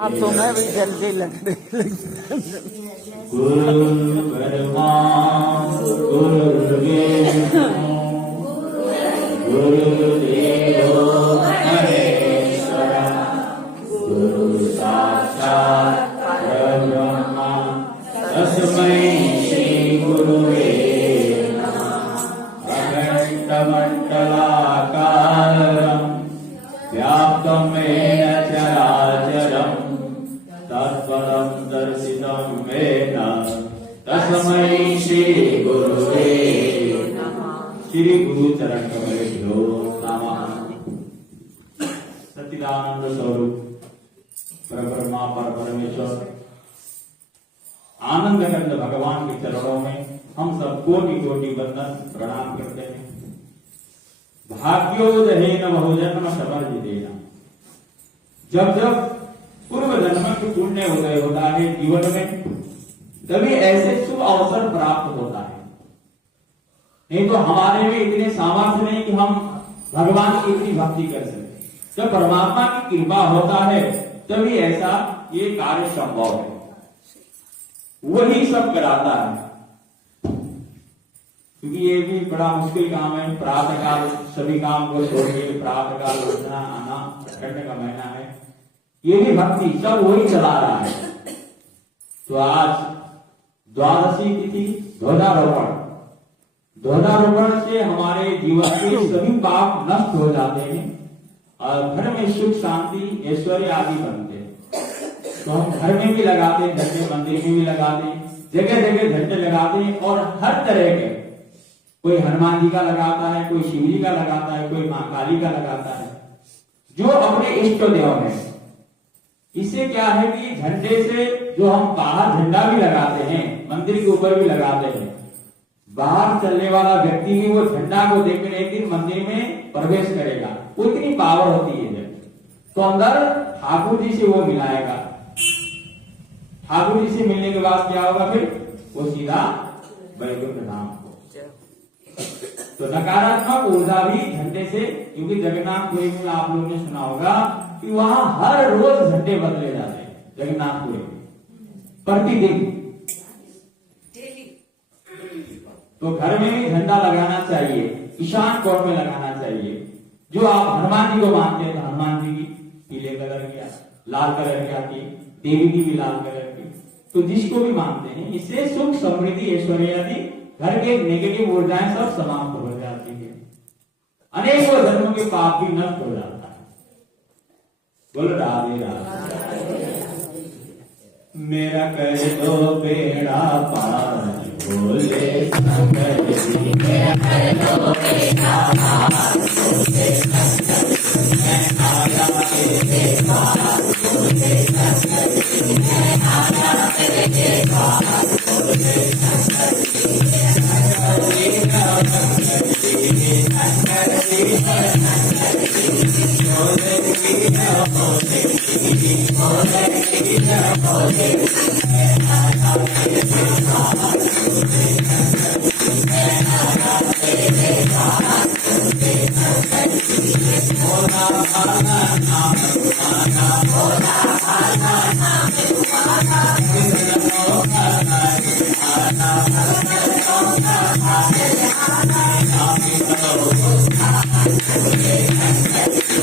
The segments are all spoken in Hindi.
आप तो मैं भी जल्दी लग रही। गुरु ब्रह्मा गुरुर्विष्णु गुरुदेवो महेश्वरा गुरु साक्षात् परब्रह्म तस्मै श्री गुरुवे नमः। अखण्डमण्डलाकारं व्याप्तं येन चराचरम् तत्पदं दर्शितं येन तस्मै श्री गुरुवे नमः। श्री गुरु चरण कमलेभ्यो नमः। सच्चिदानंद स्वरूप परब्रह्मा परमेश्वर आनंद कंद भगवान के चरणों में हम सब कोटि कोटि वंदन प्रणाम करते हैं। भाग्योदयेन बहुजन्म समर्जितेन, जब जब पूर्व जन्म के पुण्य उदय होता है जीवन में, तभी ऐसे शुभ अवसर प्राप्त होता है। नहीं तो हमारे में इतने सामर्थ्य नहीं कि हम भगवान की इतनी भक्ति कर सके। जब परमात्मा की कृपा होता है तभी ऐसा ये कार्य संभव है। वही सब कराता है, क्योंकि ये भी बड़ा मुश्किल काम है। प्रातः काल सभी काम को छोड़ के प्रातः काल उठना आना, ठंड का महीना है, ये भी भक्ति सब वही चला रहा है। तो आज द्वादशी तिथि ध्वजारोहण, ध्वजारोहण से हमारे जीवन के सभी पाप नष्ट हो जाते हैं और घर में सुख शांति ऐश्वर्य आदि बनते हैं। तो हम घर में भी लगाते हैं झंडे, मंदिर में भी लगाते हैं, जगह जगह झंडे लगाते हैं। और हर तरह के, कोई हनुमान जी का लगाता है, कोई शिव जी का लगाता है, कोई मां काली का लगाता है, जो अपने इष्ट देव है। इससे क्या है कि झंडे से जो हम बाहर झंडा भी लगाते हैं, मंदिर के ऊपर भी लगाते हैं, बाहर चलने वाला व्यक्ति भी वो झंडा को देखकर एक दिन मंदिर में प्रवेश करेगा। उतनी पावर होती है। तो अंदर ठाकुर जी से वो मिलाएगा। ठाकुर जी से मिलने के बाद क्या होगा, फिर वो सीधा वैकुंठ धाम को। तो नकारात्मक ऊर्जा भी झंडे से, क्योंकि जगन्नाथपुरी में आप लोगों ने सुना होगा कि वहां हर रोज झंडे बदले जाते हैं जगन्नाथपुरी में, प्रतिदिन। तो घर में भी झंडा लगाना चाहिए, ईशान कोण में लगाना चाहिए। जो आप हनुमान जी को मानते हैं तो हनुमान जी की पीले कलर की, लाल कलर की आती, देवी की भी लाल कलर की। तो जिसको भी मानते हैं, इससे सुख समृद्धि ऐश्वर्य आदि घर के नेगेटिव ऊर्जाएं सब समाप्त हो जाती है। अनेकों जन्मों के पाप भी नष्ट हो जाता है। बोलो राधे राधे। मेरा कर दो बेड़ा पार बोले शंकर जी, मेरा कर दो बेड़ा पार बोले शंकर जी, मैं आया तेरे पार बोले शंकर जी, मैं आया तेरे पार बोले शंकर जी, शंकर जी शंकर जी शंकर जी शंकर जी बोले की बोले की बोले की बोले मैं आया तेरे पार बोले शंकर जी, मैं आया तेरे पार बोले शंकर जी। भोला भाला नाम तुम्हारा, भोला भाला नाम तुम्हारा, भक्तों का आना, भक्तों का आना, नाम करो उद्धार बोले शंकर जी,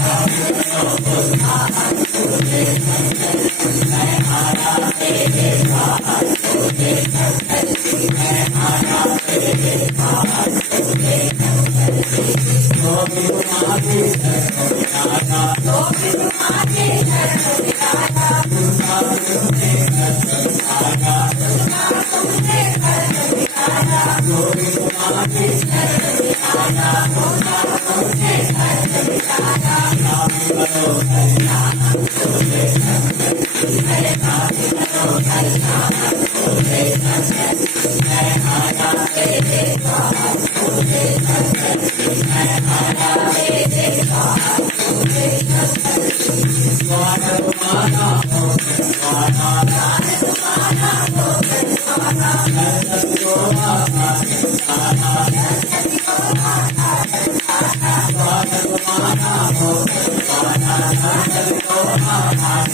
नाम करो उद्धार बोले शंकर जी, मैं आया तेरे पार बोले शंकर जी, मैं आया तेरे पार बोले शंकर जी। तो भी तुम्हारे शरणों में आया, तो भी तुम्हारे शरणों में आया, दुर्गा तुमने दर्शन आया, दुर्गा तुमने दर्शन आया, तो भी तुम्हारे शरणों में आया, दुर्गा तुमने दर्शन आया, नाम करो कल्याण बोले शंकर जी, मैं नाम करो कल्याण बोले शंकर जी, मैं आया तेरे पार बोले शंकर जी, मैं आया तेरे पार बोले शंकर जी। द्वार तुम्हारा हो द्वारा, द्वार तुम्हारा हो द्वारा, दर्शन को आधार तुम्हारा, दर्शन को आधार तुम्हारा, द्वार तुम्हारा हो द्वारा, दर्शन को आधार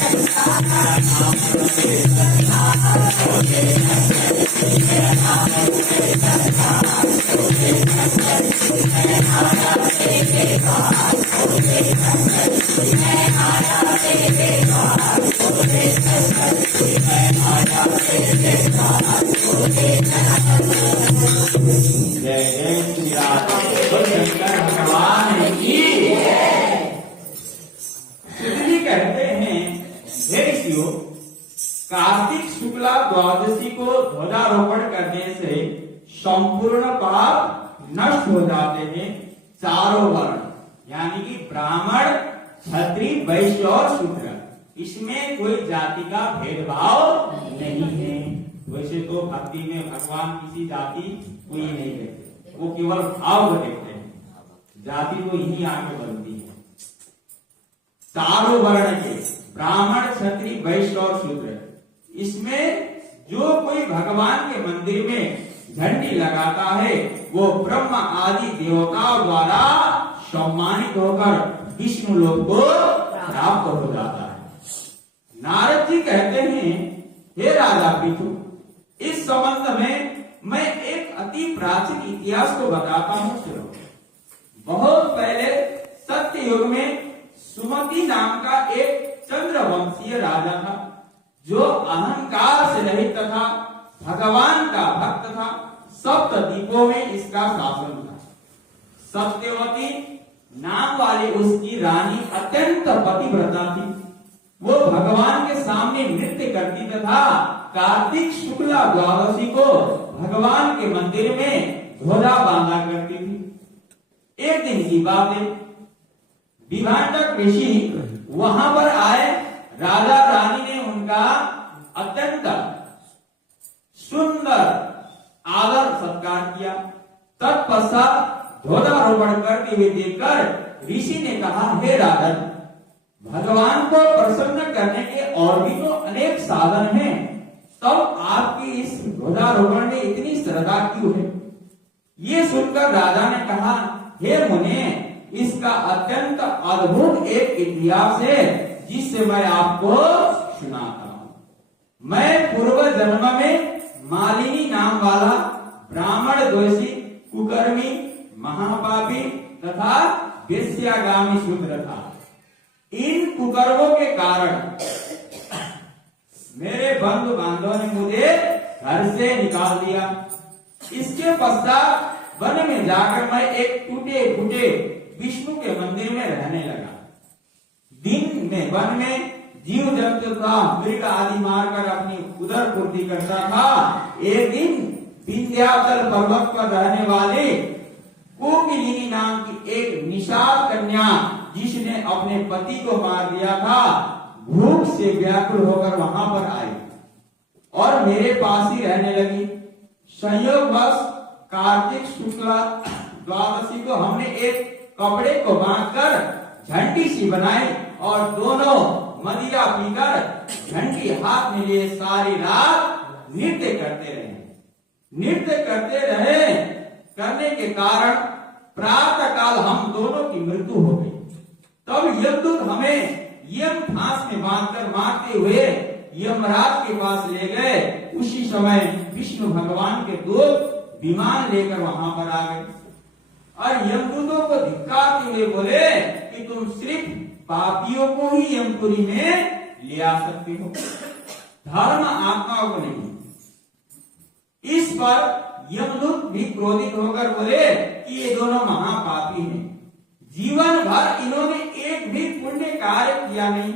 जय जय श्री राम। तो शंकर भगवान की श्री कहते हैं, हे ऋषियों, कार्तिक शुक्ला द्वादशी को ध्वजारोहण करने से संपूर्ण पाप नष्ट हो जाते हैं। चारों वर्ण यानी कि ब्राह्मण, क्षत्रिय, वैश्य और शूद्र, इसमें कोई जाति का भेदभाव नहीं है। वैसे तो भक्ति में भगवान किसी जाति को ही नहीं देखते, वो केवल भाव को देखते हैं। जाति तो इन्हीं आगे बनती है। चारों वर्ण के ब्राह्मण, क्षत्रिय, वैश्य और शूद्र, इसमें जो कोई भगवान के मंदिर में झंडी लगाता है वो ब्रह्म आदि देवताओं द्वारा सम्मानित होकर विष्णु लोक को प्राप्त हो जाता है। नारद जी कहते हैं, हे राजा पृथु, इस संबंध में मैं एक अति प्राचीन इतिहास को बताता हूँ। सुनो। बहुत पहले सत्य युग में सुमति नाम का एक चंद्रवंशीय राजा था, जो अहंकार से रहित था, भगवान का भक्त था। सप्त द्वीपों में इसका शासन था। सत्यवती नाम वाली उसकी रानी अत्यंत पतिव्रता थी। वो भगवान के सामने नृत्य करती तथा कार्तिक शुक्ला द्वादशी को भगवान के मंदिर में ध्वजा बांधा करती थी। एक दिन की बात है, विभाटक ऋषि वहां पर आए। राजा रानी ने उनका अत्यंत सुंदर आदर सत्कार किया। तत्पश्चात ध्वजारोहण करते हुए देखकर ऋषि ने कहा, हे राजन, भगवान को प्रसन्न करने के और भी तो अनेक साधन हैं, तब आपकी इस ध्वजारोहण में इतनी श्रद्धा क्यों है? ये सुनकर राजा ने कहा, हे मुने, इसका अत्यंत अद्भुत एक इतिहास है जिससे मैं आपको सुनाता हूँ। मैं पूर्व जन्म में मालिनी नाम वाला ब्राह्मण द्वेषी, कुकर्मी, महापापी तथा वेश्यागामी शूद्र था। इन कुकर्मों के कारण मेरे बंधु बांधवों ने मुझे घर से निकाल दिया। इसके पश्चात वन में जाकर मैं एक टूटे फूटे विष्णु के मंदिर में रहने लगा। दिन में वन में जीव जंतु था, मृग आदि मारकर अपनी उदर पूर्ति करता था। एक दिन विंध्याचल पर्वत पर रहने वाले कोकिलिनी नाम की एक निषाद कन्या, जिसने अपने पति को मार दिया था, भूख से व्याकुल होकर वहां पर आई और मेरे पास ही रहने लगी। संयोगवश कार्तिक शुक्ला द्वादशी को हमने एक कपड़े को बांधकर झंडी सी बनाई और दोनों मदिरा पीकर झंडी हाथ में लिए सारी रात नृत्य करते रहे। नृत्य करते रहे करने के कारण प्रातः काल हम दोनों की मृत्यु हो गई। तब यमदूत हमें यम फांस में बांधकर मारते हुए यमराज के पास ले गए। उसी समय विष्णु भगवान के दूत विमान लेकर वहां पर आ गए और यमदूतों को धिक्कारते हुए बोले कि तुम सिर्फ पापियों को ही यमपुरी में ले आ सकते हो, धर्म आत्माओं को नहीं। इस पर यमदूत भी क्रोधित होकर बोले कि ये दोनों महापापी हैं, जीवन भर इन्होंने एक भी पुण्य कार्य किया नहीं,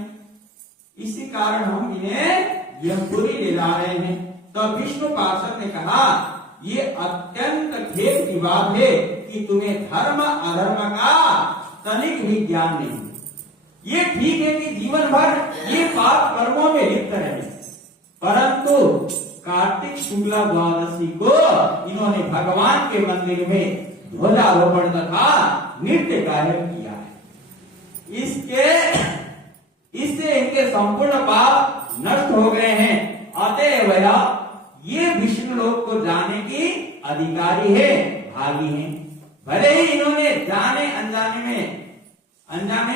इसी कारण हम इन्हें यमपुरी ले जा रहे हैं। तो विष्णु पार्षद ने कहा, ये अत्यंत खेद की बात है कि तुम्हें धर्म अधर्म का तनिक भी ज्ञान नहीं। ये ठीक है कि जीवन भर ये पाप कर्मों में लिप्त रहे, परंतु कार्तिक शुक्ला द्वादशी को इन्होंने भगवान के मंदिर में ध्वजारोहण तथा नृत्य कार्य किया है। इससे इनके संपूर्ण पाप नष्ट हो गए हैं। अतएव ये विष्णु लोक को जाने की अधिकारी है, भागी हैं। भले ही इन्होंने जाने अनजाने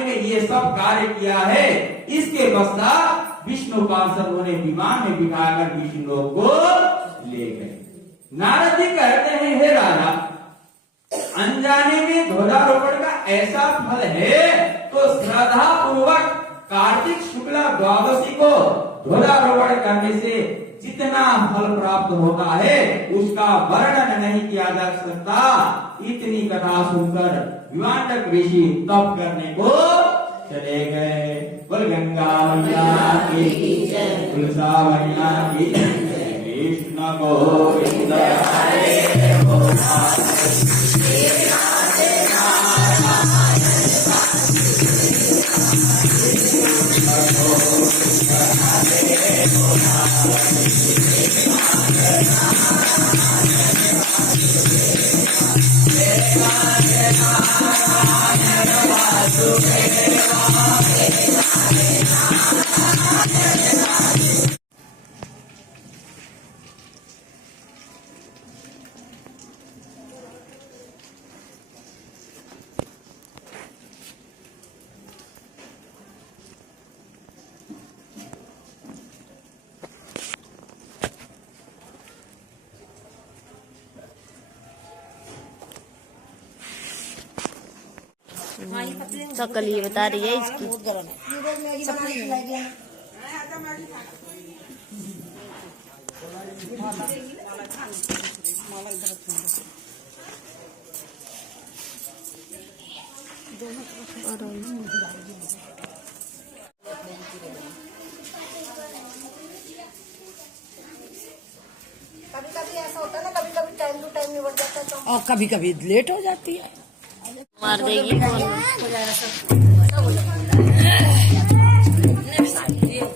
में ये सब कार्य किया है, इसके पश्चात विष्णु पार्षद उन्हें विमान में बिठाकर विष्णु लोक को ले गए। नारद जी कहते हैं, हे राजा, अनजाने में ध्वजारोहण का ऐसा फल है तो श्रद्धा पूर्वक कार्तिक शुक्ला द्वादशी को ध्वजारोहण करने से जितना फल प्राप्त होता है उसका वर्णन नहीं किया जा सकता। इतनी कथा सुनकर विवांडक ऋषि तप करने को चले गए। बोल गंगा मैया की जय, तुलसा मैया की जय, कृष्ण गोविंद हरे गोपाल। शक्ल ये बता रही है इसकी। कभी कभी ऐसा होता है ना, कभी कभी टाइम टू टाइम निबट जाता है तो और कभी कभी लेट हो जाती है। मार देगी।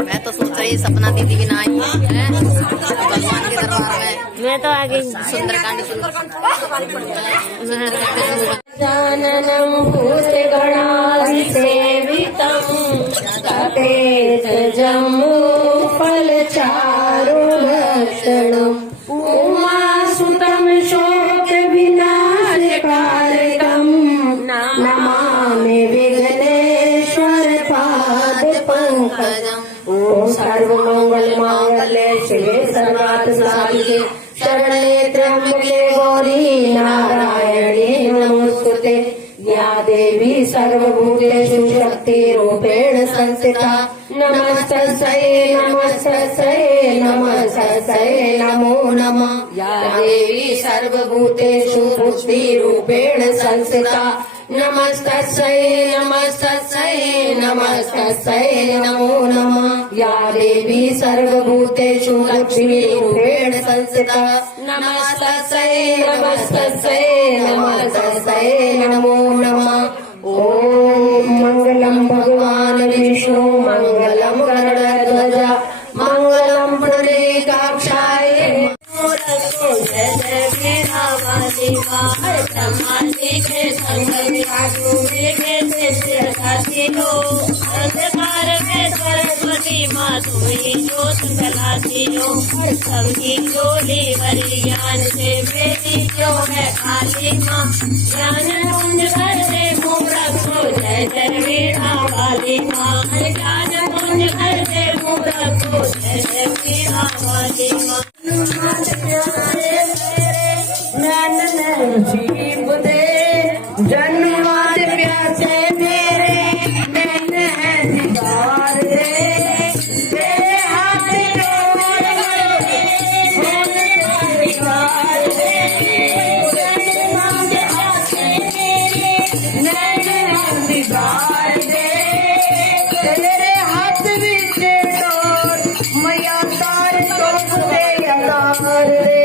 मैं तो सोच रही सपना दीदी भी ना आई है भगवान के दरबार में। मैं तो आ गई सुंदरकांड जाननम भूतगणाधिसेवितं तपेत जम्मू फलचारुभक्षणम् उमासुतं शोक विनाशकारकम् नमामि विघ्नेश्वर पाद पंकजम्। ओम सर्वमंगल मांगल्ये शिवे सर्वार्थ साधिके शरणे त्र्यंबके गौरी नारायणी नमोस्तुते। या देवी सर्वभूतेषु शक्तिरूपेण संस्थिता नमस्तस्यै नमस्तस्यै नमस्तस्यै नमो नमः। या देवी सर्वभूतेषु बुद्धिरूपेण संस्थिता नमस्तस्यै नमस्तस्यै नमस्तस्यै नमो नमः। या देवी सर्वभूतेषु लक्ष्मीरूपेण संस्थिता नमस्तस्यै नमस्तस्यै नमस्तस्यै नमो नमः। ओम मंगलम भगवान विष्णु मंगलम गरुड़ध्वज मंगलम पुंडरीकाक्षाय जय जय वीरा वाली माँ समाधि के संग विराजो मेघे से साथी लो अंधकार में सरस्वती माँ तुम ही ज्योत जलाती हो। सबकी जोली भरी ज्ञान से बेटी क्यों है काली माँ। ज्ञान कुंज भर दे मुँह रखो जय जय वीरा वाली माँ। ज्ञान कुंज भर दे मुँह रखो जय जय वीरा वाली माँ। जीव दे जन्माद प्यासे मेरे मैंने दीदार दे तेरे हाथ जोड़ दीदार दे जन्माद प्यासे मेरे मैंने दीदार दे तेरे हाथ विच तोड़ मैया तार तोड़ दे यार दे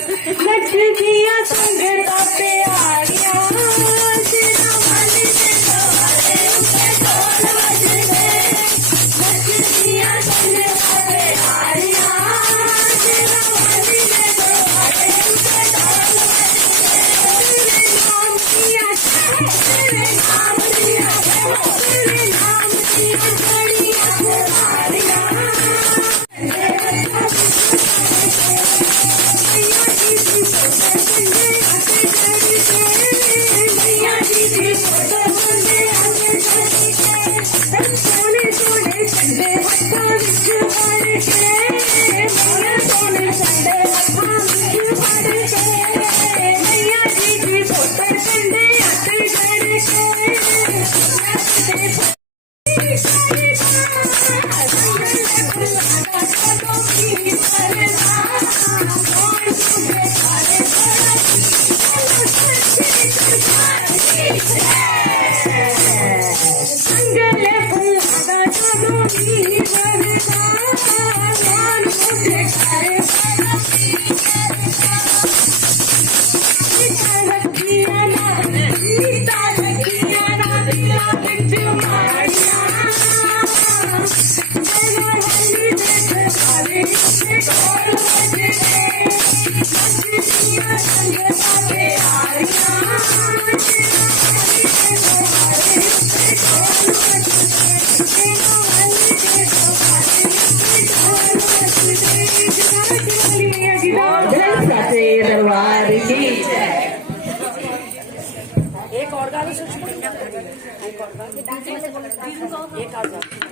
लक्ष्मिया संगता पे आ गया तेरा मन से सवारे ढोल बज गए लक्ष्मिया संगता पे आ गया तेरा मन से सवारे ढोल बज गए नाम किया तेरे नाम दिया तेरे नाम दिया चढ़िया मारिया दरबार की एक और गाना सोचो एक और गाना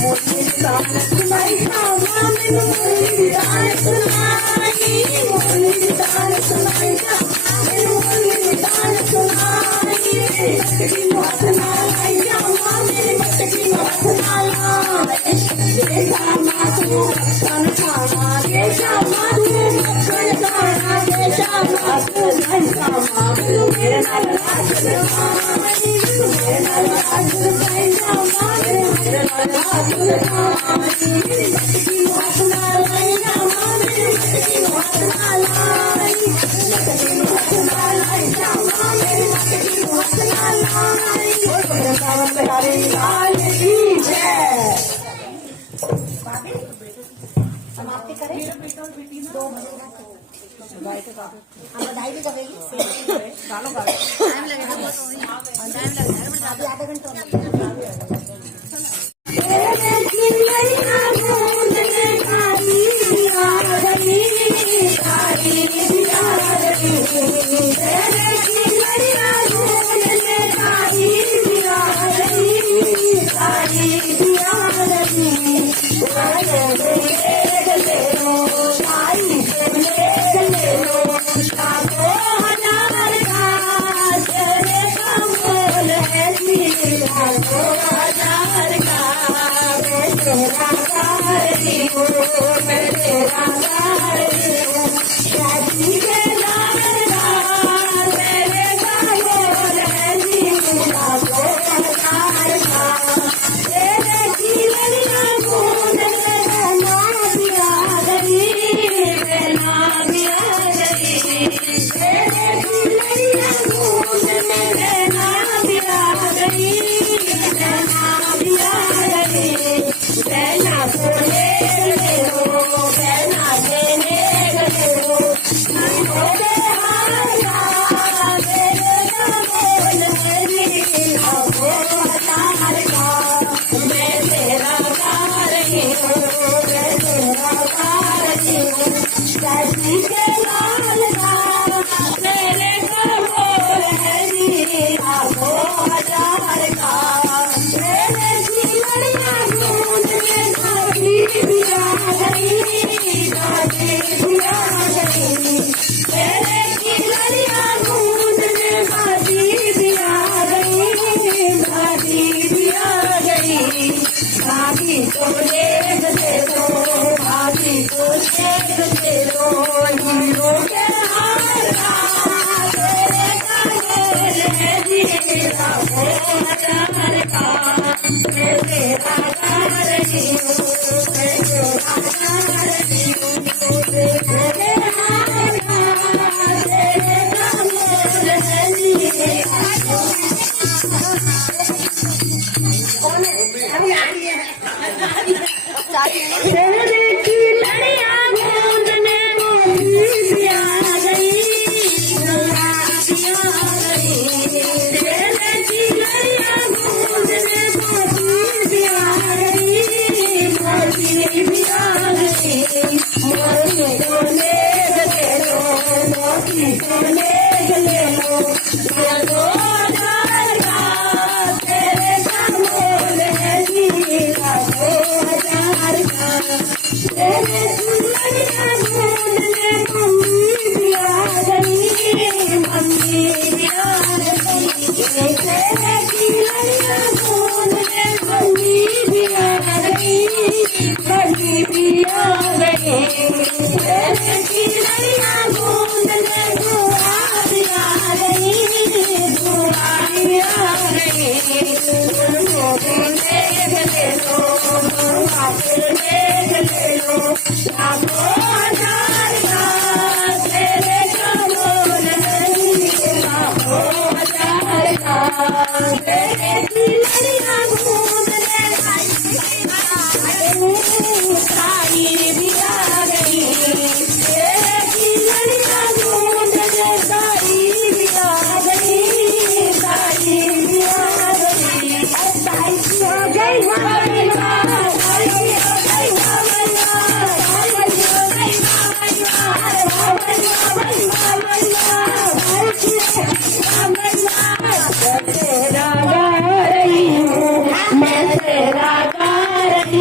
मुरली तान सुनाई श्यामा मैनू मुरली तान सुनाई मुरली तान सुनाई श्यामा मैनू मुरली तान सुनाई मेरी मटकी हाथ ना लाई श्यामा मेरी मटकी हाथ ना लाई रे श्यामा तू मक्खन खाना रे श्यामा तू मक्खन खाना रे श्यामा तू नहीं श्यामा मैनू मेरे नाल राज करवाई मेरे नाल राज करवाई श्यामा मेरे नाल राज करवाई मेरी मटकी हाथ ना लाई श्यामा मेरी मटकी हाथ ना लाई मटकी हाथ ना लाई श्यामा मेरी मटकी हाथ ना लाई और वृंदावन बिहारी लाल की जय। समाप्ति करें 2 बजे हम बधाई भी करेंगे टाइम लगेगा बहुत टाइम लगेगा अभी आधे घंटे में। मैं तेरा गा रही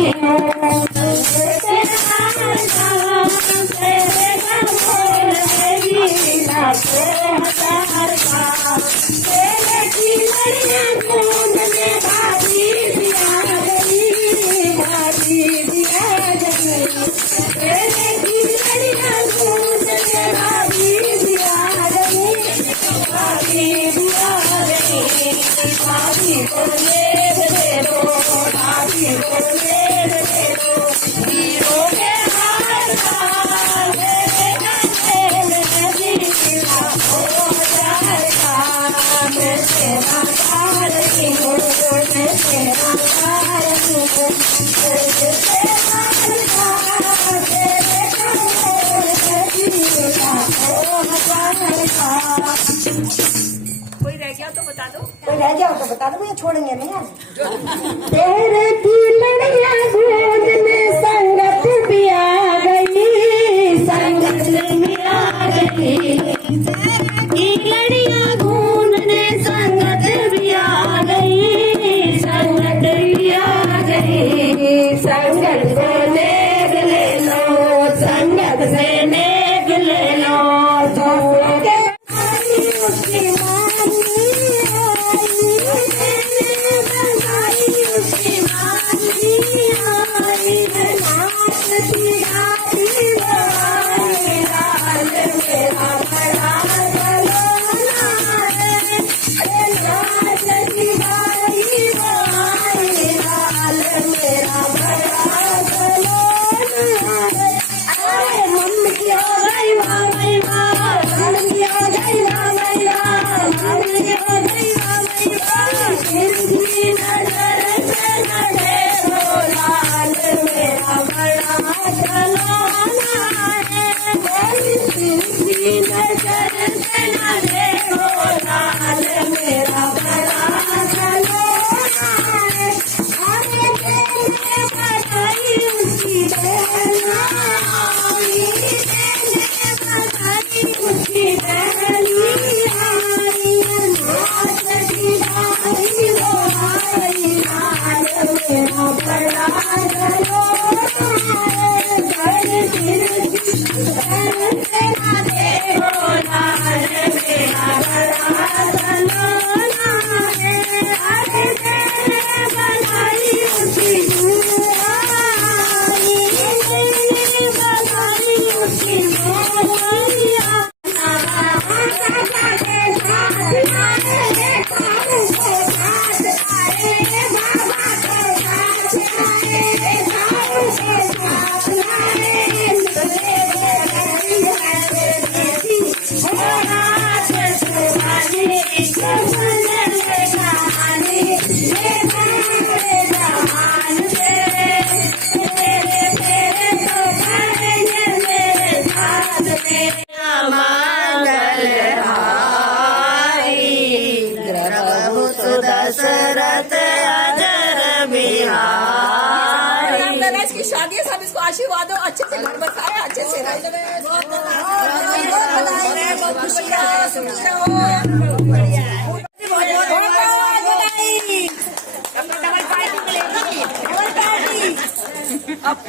कोई रह गया तो बता दो। कोई रह जाओ तो बता दो, ये छोड़ेंगे नहीं आज। तेरे की लड़िया गोद में संगत भी आ गई, संगत भी आ गई। की लड़िया ढूंढने संगत भी आ गई, संगत भी आ गई। संगत से नेक ले लो, संगत से नेक ले लो। उसकी मानी आई, उसकी मानी आई, नाच की गाती आई, लाल मेरा बड़ा खिलौना है, नाच की गाती आई, लाल मेरा बड़ा खिलौना है। अरे मम्मी की हो गई वाह भाई वाह, मम्मी की हो गई वाह भाई वाह, मम्मी की हो गई वाह भाई वाह। जिंदगी नजर से न देखो, लाल मेरा बड़ा खिलौना है। जिंदगी नजर से न देखो, लाल मेरा बड़ा खिलौना है। अरे तेरे बधाई उसकी बहन आई, तेरे बधाई उसकी बहन आई, नाच की गाई वो आई, लाल मेरा बड़ा खिलौना है। घर फिर घर से ना देखो, लाल मेरा बड़ा खिलौना है। अरे तेरे बधाई उसकी आई, तेरे बधाई उसकी दशरथ अजर बिहारी। राम गणेश की शादी है, सब इसको आशीर्वाद दो, अच्छे से घर बसाए, अच्छे से रहे। बहुत खुशियाँ, सुखियाँ हो।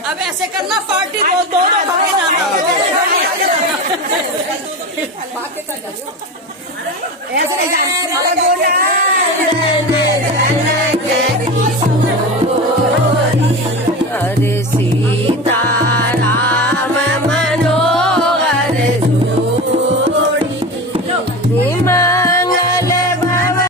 अब ऐसे करना, पार्टी दो दो भागे जाना, ऐसे नहीं जाना।